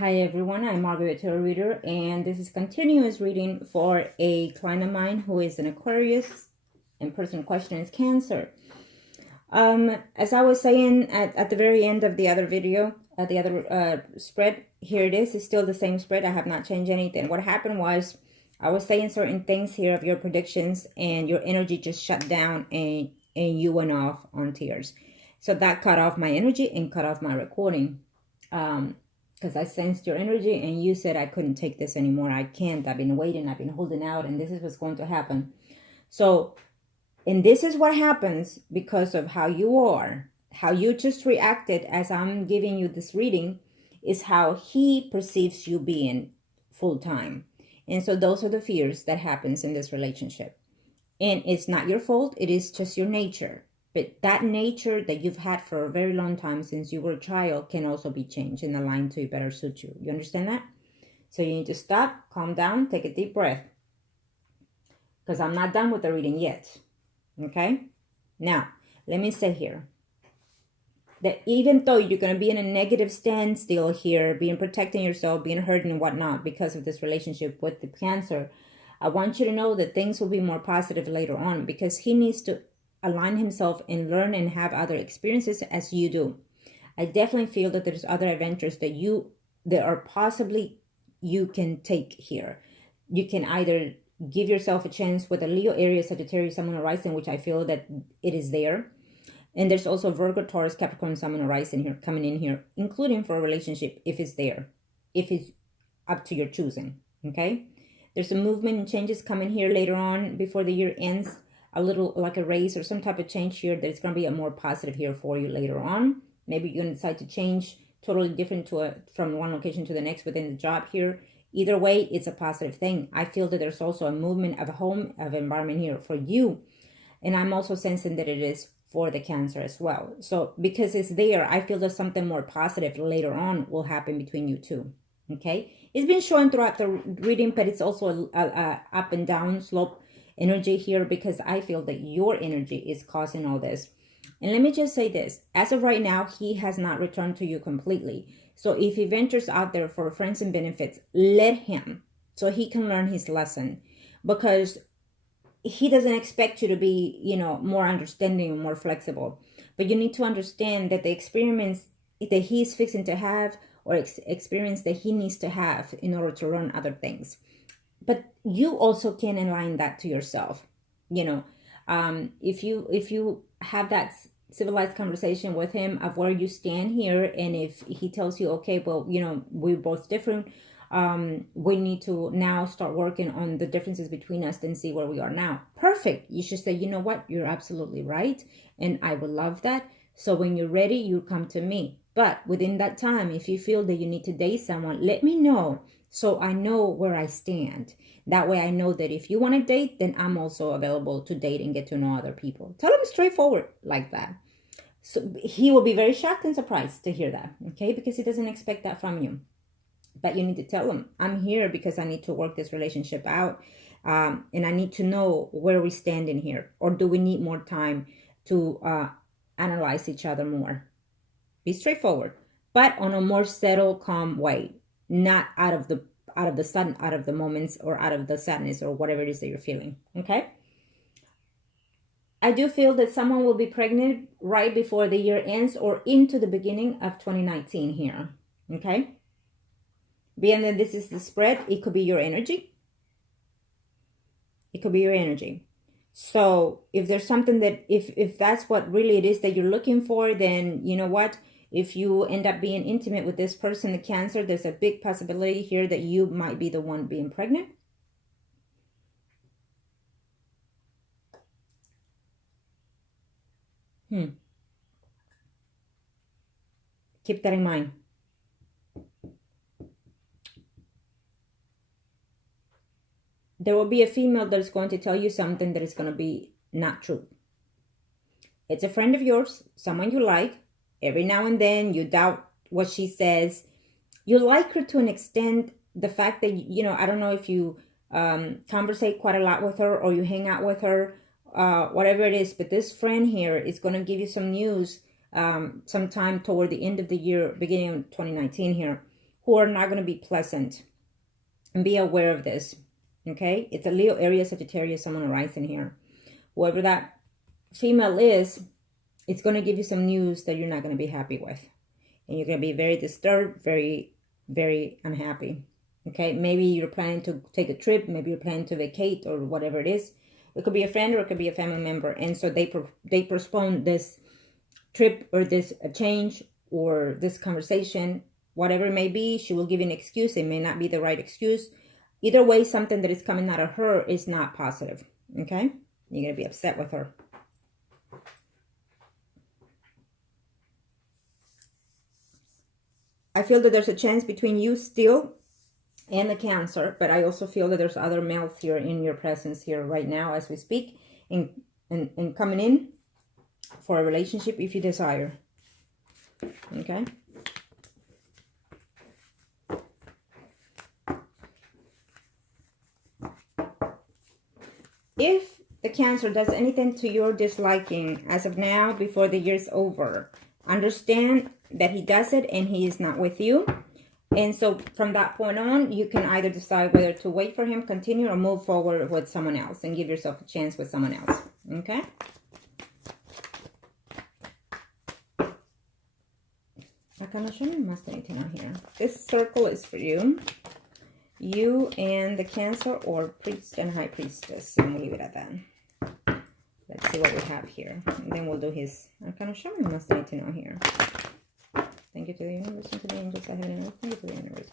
Hi everyone, I'm Margourtarotreader, and this is continuous reading for a client of mine who is an Aquarius and person in question is Cancer. As I was saying at the very end of the other video, the other spread, here it is. It's still the same spread. I have not changed anything. What happened was I was saying certain things here of your predictions, and your energy just shut down, and you went off on tears. So that cut off my energy and cut off my recording. Because I sensed your energy and you said I couldn't take this anymore. I can't. I've been waiting. I've been holding out, and this is what's going to happen. So, and this is what happens because of how you are, how you just reacted as I'm giving you this reading is how he perceives you being full time. And so those are the fears that happens in this relationship. And it's not your fault. It is just your nature. But that nature that you've had for a very long time since you were a child can also be changed and aligned to better suit you. You understand that? So you need to stop, calm down, take a deep breath. Because I'm not done with the reading yet. Okay? Now, let me say here that even though you're going to be in a negative standstill here, being protecting yourself, being hurt and whatnot because of this relationship with the Cancer, I want you to know that things will be more positive later on because he needs to align himself and learn and have other experiences as you do. I definitely feel that there's other adventures that are possibly you can take here. You can either give yourself a chance with a Leo, Aries, Sagittarius, Sun, Moon, Rising, which I feel that it is there. And there's also Virgo, Taurus, Capricorn, Sun, Moon, Rising here, coming in here, including for a relationship if it's there, if it's up to your choosing, okay? There's a movement and changes coming here later on before the year ends. A little like a raise or some type of change here that's going to be a more positive here for you later on. Maybe you're going to decide to change totally different from one location to the next within the job here. Either way, it's a positive thing. I feel that there's also a movement of a home, of environment here for you. And I'm also sensing that it is for the Cancer as well. So because it's there, I feel that something more positive later on will happen between you two. Okay? It's been shown throughout the reading, but it's also a up and down slope energy here because I feel that your energy is causing all this. And let me just say this, as of right now, he has not returned to you completely. So if he ventures out there for friends and benefits, let him, so he can learn his lesson, because he doesn't expect you to be, more understanding and more flexible. But you need to understand that the experiments that he's fixing to have, or experience that he needs to have in order to learn other things. But you also can align that to yourself. If you have that civilized conversation with him of where you stand here, and if he tells you, okay, well, we're both different, we need to now start working on the differences between us and see where we are now. Perfect. You should say, you know what, you're absolutely right, and I would love that. So when you're ready, you come to me. But within that time, if you feel that you need to date someone, let me know, so I know where I stand. That way I know that if you want to date, then I'm also available to date and get to know other people. Tell him straightforward like that. So he will be very shocked and surprised to hear that, okay? Because he doesn't expect that from you. But you need to tell him, I'm here because I need to work this relationship out. And I need to know where we stand in here. Or do we need more time to analyze each other more? Be straightforward, but on a more settled, calm way. Not out of the sudden, out of the moments, or out of the sadness, or whatever it is that you're feeling. Okay? I do feel that someone will be pregnant right before the year ends or into the beginning of 2019 here. Okay? Being that this is the spread, it could be your energy. It could be your energy. So if there's something that, if that's what really it is that you're looking for, then you know what? If you end up being intimate with this person, the Cancer, there's a big possibility here that you might be the one being pregnant. Keep that in mind. There will be a female that is going to tell you something that is going to be not true. It's a friend of yours, someone you like. Every now and then you doubt what she says. You like her to an extent. The fact that, I don't know if you conversate quite a lot with her or you hang out with her, whatever it is. But this friend here is going to give you some news sometime toward the end of the year, beginning of 2019 here. who are not going to be pleasant. And be aware of this. Okay? It's a Leo, Aries, Sagittarius, someone rising here. Whoever that female is, it's going to give you some news that you're not going to be happy with. And you're going to be very disturbed, very, very unhappy. Okay? Maybe you're planning to take a trip. Maybe you're planning to vacate or whatever it is. It could be a friend or it could be a family member. And so they postpone this trip or this change or this conversation, whatever it may be. She will give you an excuse. It may not be the right excuse. Either way, something that is coming out of her is not positive. Okay? You're going to be upset with her. I feel that there's a chance between you still and the Cancer, but I also feel that there's other males here in your presence here right now as we speak, and coming in for a relationship if you desire. Okay? If the Cancer does anything to your disliking as of now before the year's over, understand that he does it and he is not with you. And so from that point on, you can either decide whether to wait for him, continue, or move forward with someone else and give yourself a chance with someone else. Okay? I cannot show you much anything out here. This circle is for you. You and the Cancer, or Priest and High Priestess. And we'll leave it at that. Let's see what we have here. And then we'll do his... I cannot show you much anything out here. Thank you to the universe and to the angels. I have an enough. Thank you to the universe.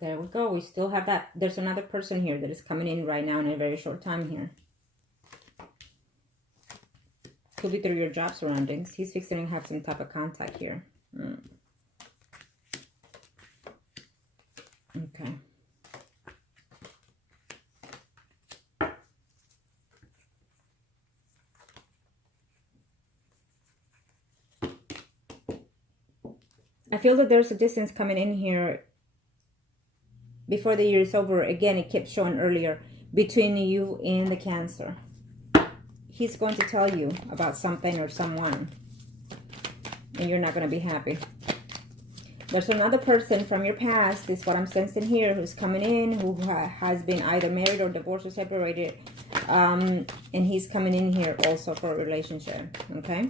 There we go. We still have that. There's another person here that is coming in right now in a very short time here. Could be through your job surroundings. He's fixing to have some type of contact here. Okay. I feel that there's a distance coming in here before the year is over. Again, it kept showing earlier between you and the Cancer. He's going to tell you about something or someone, and you're not going to be happy. There's another person from your past, is what I'm sensing here, who's coming in, who has been either married or divorced or separated. And he's coming in here also for a relationship, okay?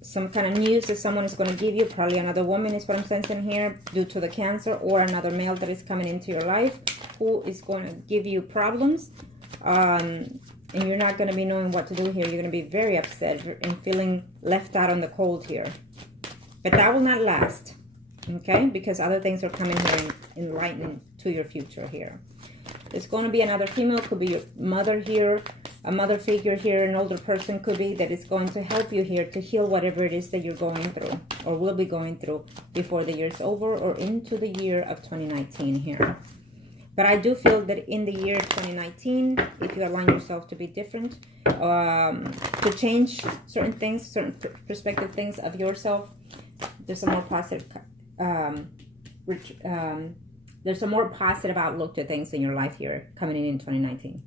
Some kind of news that someone is going to give you, probably another woman is what I'm sensing here, due to the Cancer, or another male that is coming into your life, who is going to give you problems. And you're not going to be knowing what to do here. You're going to be very upset and feeling left out on the cold here. But that will not last, okay? Because other things are coming here and enlightening to your future here. There's going to be another female, could be your mother here, a mother figure here, an older person could be, that is going to help you here to heal whatever it is that you're going through or will be going through before the year's over or into the year of 2019 here. But I do feel that in the year 2019, if you align yourself to be different, to change certain things, certain perspective things of yourself, there's a more positive, there's a more positive outlook to things in your life here coming in 2019.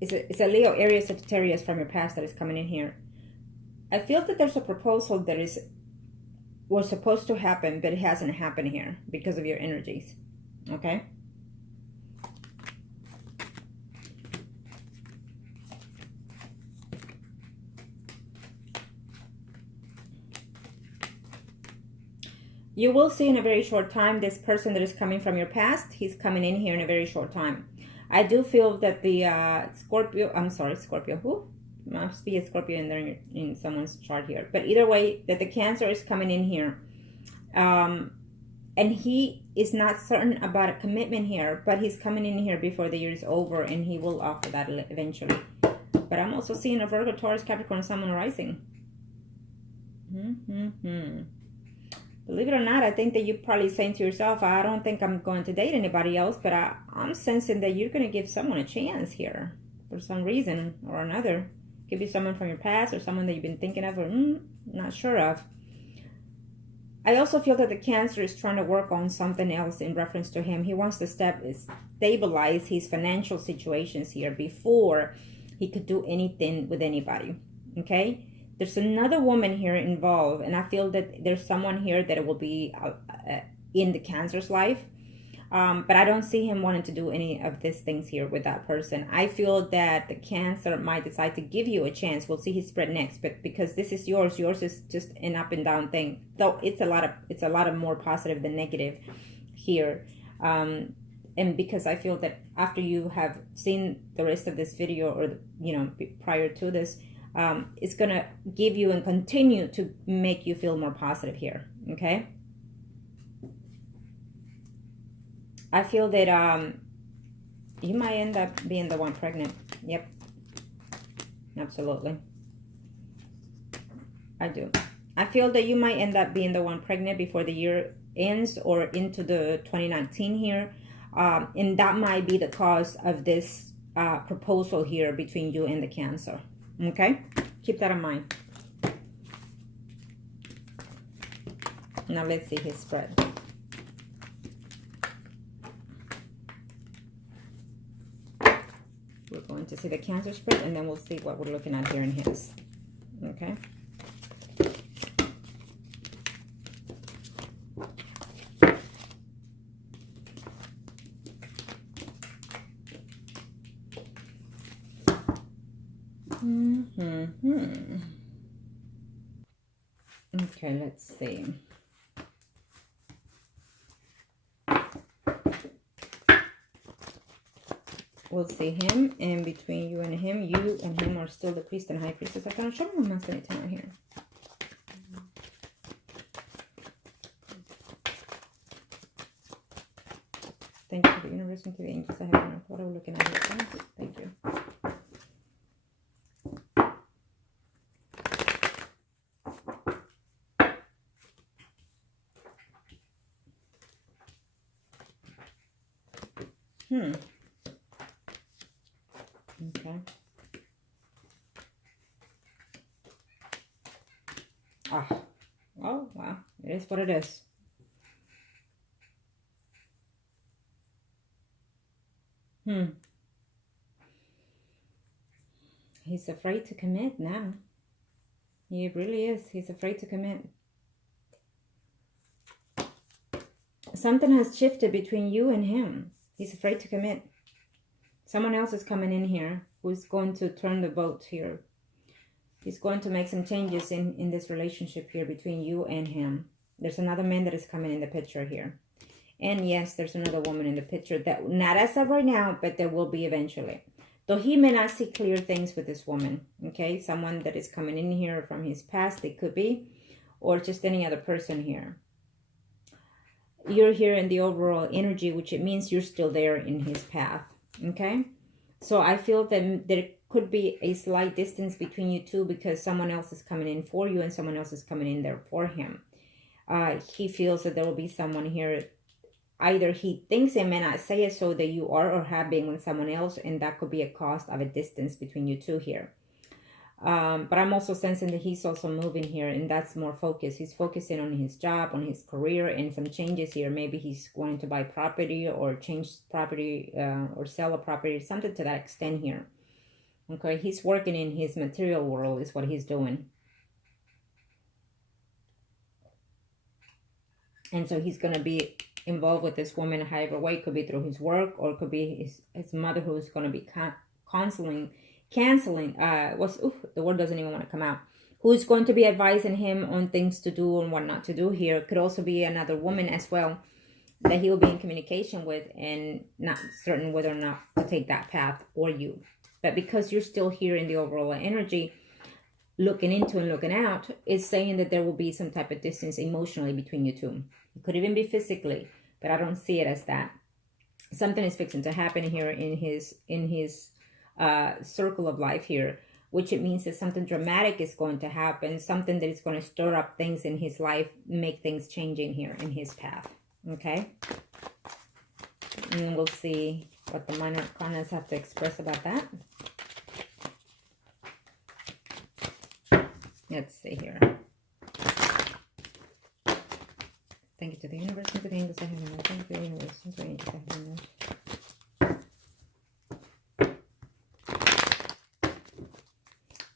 It's a Leo, Aries, Sagittarius from your past that is coming in here. I feel that there's a proposal that was supposed to happen, but it hasn't happened here because of your energies. Okay? You will see in a very short time this person that is coming from your past. He's coming in here in a very short time. I do feel that the Scorpio, who? Must be a Scorpio in there in someone's chart here. But either way, that the Cancer is coming in here. And he is not certain about a commitment here, but he's coming in here before the year is over, and he will offer that eventually. But I'm also seeing a Virgo, Taurus, Capricorn, Sun, Moon rising. believe it or not, I think that you're probably saying to yourself, I don't think I'm going to date anybody else, but I'm sensing that you're going to give someone a chance here for some reason or another. Could be someone from your past or someone that you've been thinking of or not sure of. I also feel that the Cancer is trying to work on something else in reference to him. He wants to stabilize his financial situations here before he could do anything with anybody. Okay? There's another woman here involved, and I feel that there's someone here that will be in the Cancer's life. But I don't see him wanting to do any of these things here with that person. I feel that the Cancer might decide to give you a chance. We'll see his spread next, but because this is yours is just an up and down thing. So it's a lot of more positive than negative here. And because I feel that after you have seen the rest of this video, or prior to this, it's gonna give you and continue to make you feel more positive here. Okay. I feel that you might end up being the one pregnant. Yep. Absolutely. I do. I feel that you might end up being the one pregnant before the year ends or into the 2019 here. And that might be the cause of this proposal here between you and the Cancer. Okay? Keep that in mind. Now let's see his spread. We're going to see the Cancer spread, and then we'll see what we're looking at here in his. Okay? Okay, let's see. We'll see him, and between you and him are still the Priest and High Priestess. I can't show him masculine out here. Thank you for the universe and to the angels. I have enough. What are we looking at here? Thank you. Okay. Oh, wow. It is what it is. He's afraid to commit now. He really is. He's afraid to commit. Something has shifted between you and him. He's afraid to commit. Someone else is coming in here who's going to turn the boat here. He's going to make some changes in this relationship here between you and him. There's another man that is coming in the picture here. And yes, there's another woman in the picture that, not as of right now, but there will be eventually. Though he may not see clear things with this woman. Okay, someone that is coming in here from his past, it could be. Or just any other person here. You're here in the overall energy, which it means you're still there in his path. Okay, so I feel that there could be a slight distance between you two because someone else is coming in for you and someone else is coming in there for him. He feels that there will be someone here. Either he thinks and may not say it so that you are or have been with someone else, and that could be a cost of a distance between you two here. But I'm also sensing that he's also moving here, and that's more focus. He's focusing on his job, on his career, and some changes here. Maybe he's going to buy property or change property or sell a property, something to that extent here. Okay, he's working in his material world is what he's doing. And so he's going to be involved with this woman however way. It could be through his work, or it could be his mother who's going to be canceling, the word doesn't even want to come out, who's going to be advising him on things to do and what not to do here. Could also be another woman as well that he will be in communication with and not certain whether or not to take that path or you. But because you're still here in the overall energy, looking into and looking out, it's saying that there will be some type of distance emotionally between you two. It could even be physically, but I don't see it as that. Something is fixing to happen here in his circle of life here, which it means that something dramatic is going to happen, something that is going to stir up things in his life, make things changing here in his path. Okay? And we'll see what the minor arcanas have to express about that. Let's see here. Thank you to the universe, thank you to the angels, thank you to the universe, thank you to the angels, thank you to the universe.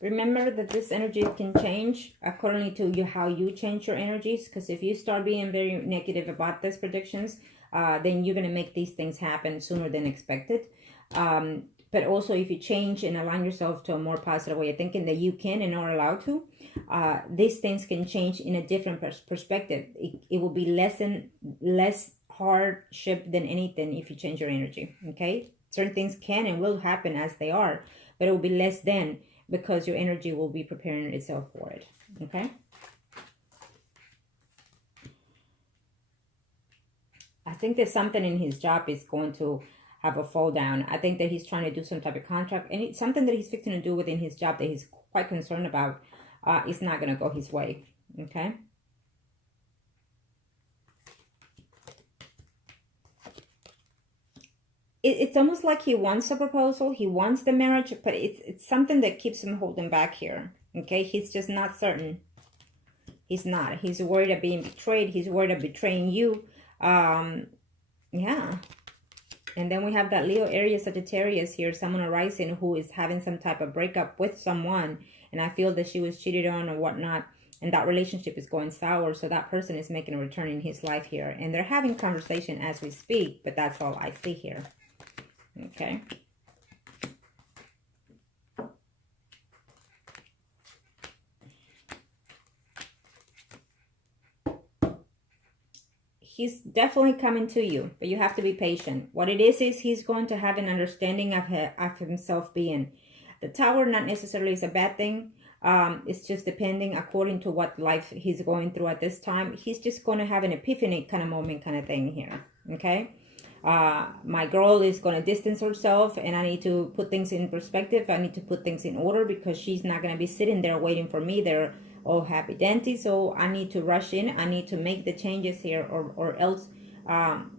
Remember that this energy can change according to you, how you change your energies. Because if you start being very negative about these predictions, then you're going to make these things happen sooner than expected. But also if you change and align yourself to a more positive way of thinking that you can and are allowed to, these things can change in a different perspective. It will be less hardship than anything if you change your energy. Okay? Certain things can and will happen as they are, but it will be less than, because your energy will be preparing itself for it. Okay? I think that something in his job is going to have a fall down. I think that he's trying to do some type of contract, and it's something that he's fixing to do within his job that he's quite concerned about. It's not going to go his way. Okay? It's almost like he wants a proposal, he wants the marriage, but it's something that keeps him holding back here. Okay, he's just not certain. He's not. He's worried of being betrayed. He's worried of betraying you. Yeah. And then we have that Leo, Aries, Sagittarius here, someone arising who is having some type of breakup with someone, and I feel that she was cheated on or whatnot, and that relationship is going sour, so that person is making a return in his life here, and they're having conversation as we speak, but that's all I see here. Okay. He's definitely coming to you, but you have to be patient. What it is he's going to have an understanding of himself being. The Tower not necessarily is a bad thing. It's just depending according to what life he's going through at this time. He's just going to have an epiphany kind of moment kind of thing here. Okay. My girl is going to distance herself, and I need to put things in perspective. I need to put things in order, because she's not going to be sitting there waiting for me. They're all happy dandy, so I need to rush in. I need to make the changes here, or else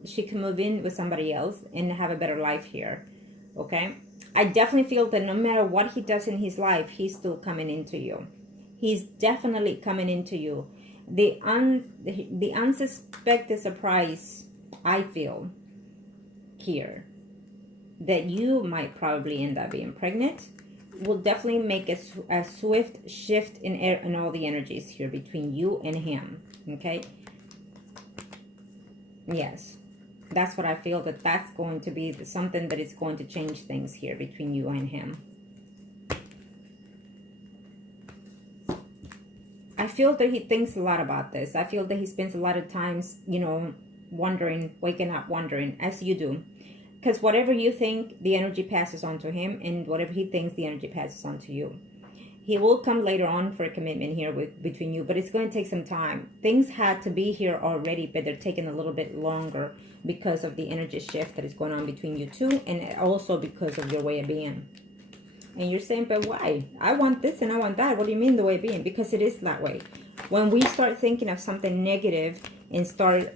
she can move in with somebody else and have a better life here. Okay, I definitely feel that no matter what he does in his life, he's still coming into you. He's definitely coming into you. The unsuspected surprise, I feel here, that you might probably end up being pregnant, will definitely make a swift shift in all the energies here between you and him. Okay? Yes. That's what I feel, that's going to be something that is going to change things here between you and him. I feel that he thinks a lot about this. I feel that he spends a lot of times, wondering, waking up wondering, as you do. Because whatever you think, the energy passes on to him, and whatever he thinks, the energy passes on to you. He will come later on for a commitment here between you, but it's going to take some time. Things had to be here already, but they're taking a little bit longer because of the energy shift that is going on between you two, and also because of your way of being. And you're saying, but why? I want this and I want that. What do you mean the way of being? Because it is that way. When we start thinking of something negative and start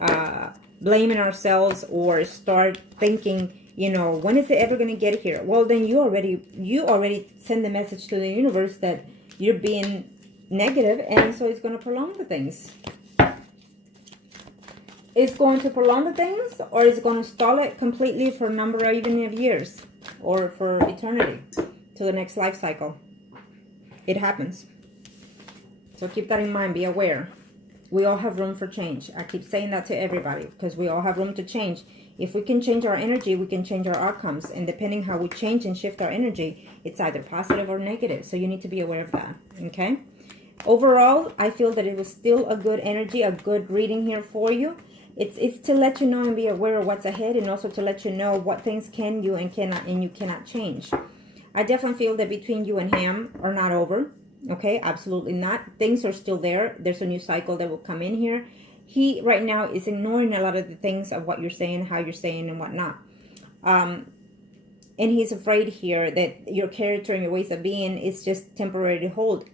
blaming ourselves, or start thinking, when is it ever going to get here? Well, then you already send the message to the universe that you're being negative, and so it's going to prolong the things. It's going to prolong the things, or it's going to stall it completely for a number of even of years, or for eternity, to the next life cycle. It happens. So keep that in mind. Be aware. We all have room for change. I keep saying that to everybody, because we all have room to change. If we can change our energy, we can change our outcomes. And depending how we change and shift our energy, it's either positive or negative. So you need to be aware of that. Okay? Overall, I feel that it was still a good energy, a good reading here for you. It's to let you know and be aware of what's ahead, and also to let you know what things can you and you cannot change. I definitely feel that between you and him are not over. Okay, absolutely not. Things are still there. There's a new cycle that will come in here. He right now is ignoring a lot of the things of what you're saying, how you're saying, and whatnot. And he's afraid here that your character and your ways of being is just temporary hold.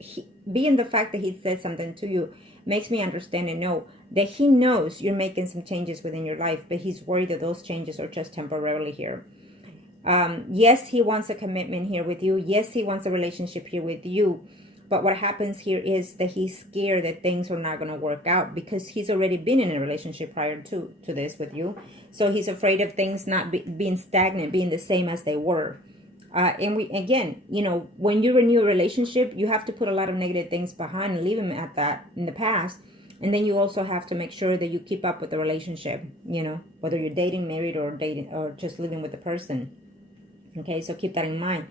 Being the fact that he said something to you makes me understand and know that he knows you're making some changes within your life, but he's worried that those changes are just temporarily here. Yes, he wants a commitment here with you. Yes, he wants a relationship here with you. But what happens here is that he's scared that things are not going to work out because he's already been in a relationship prior to this with you. So he's afraid of things not being stagnant, being the same as they were. And again, when you renew a relationship, you have to put a lot of negative things behind and leave them at that in the past. And then you also have to make sure that you keep up with the relationship, whether you're dating, married, or dating, or just living with the person. Okay, so keep that in mind.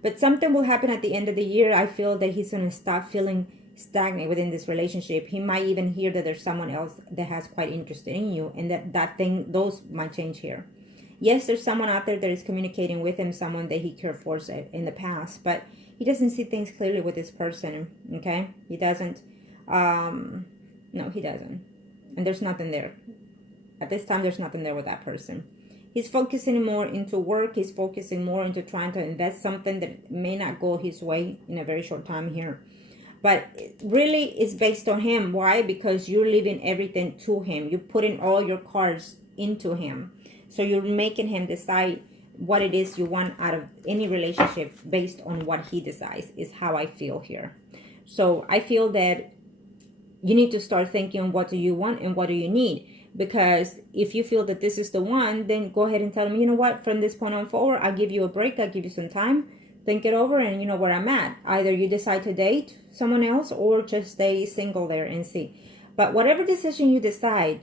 But something will happen at the end of the year. I feel that he's going to stop feeling stagnant within this relationship. He might even hear that there's someone else that has quite interest in you, and those might change here. Yes, there's someone out there that is communicating with him, someone that he cared for in the past, but he doesn't see things clearly with this person, okay? He doesn't. No, he doesn't. And there's nothing there. At this time, there's nothing there with that person. He's focusing more into work. He's focusing more into trying to invest something that may not go his way in a very short time here. But really, it's based on him. Why? Because you're leaving everything to him. You're putting all your cards into him. So you're making him decide what it is you want out of any relationship based on what he decides, is how I feel here. So I feel that you need to start thinking, what do you want and what do you need? Because if you feel that this is the one, then go ahead and tell him, you know what, from this point on forward, I'll give you a break. I'll give you some time. Think it over and you know where I'm at. Either you decide to date someone else or just stay single there and see. But whatever decision you decide,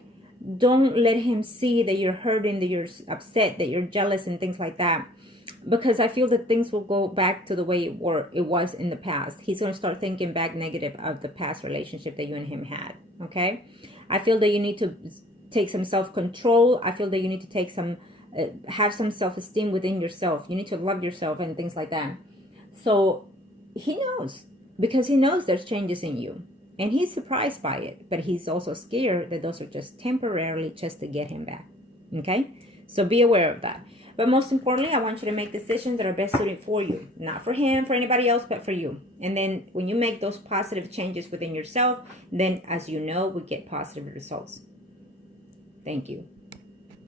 don't let him see that you're hurting, that you're upset, that you're jealous and things like that. Because I feel that things will go back to the way it was in the past. He's going to start thinking back negative of the past relationship that you and him had. Okay? I feel that you need to take some self-control. I feel that you need to take some, have some self-esteem within yourself. You need to love yourself and things like that. So he knows, because he knows there's changes in you. And he's surprised by it. But he's also scared that those are just temporarily just to get him back. Okay? So be aware of that. But most importantly, I want you to make decisions that are best suited for you. Not for him, for anybody else, but for you. And then when you make those positive changes within yourself, then as you know, we get positive results. Thank you.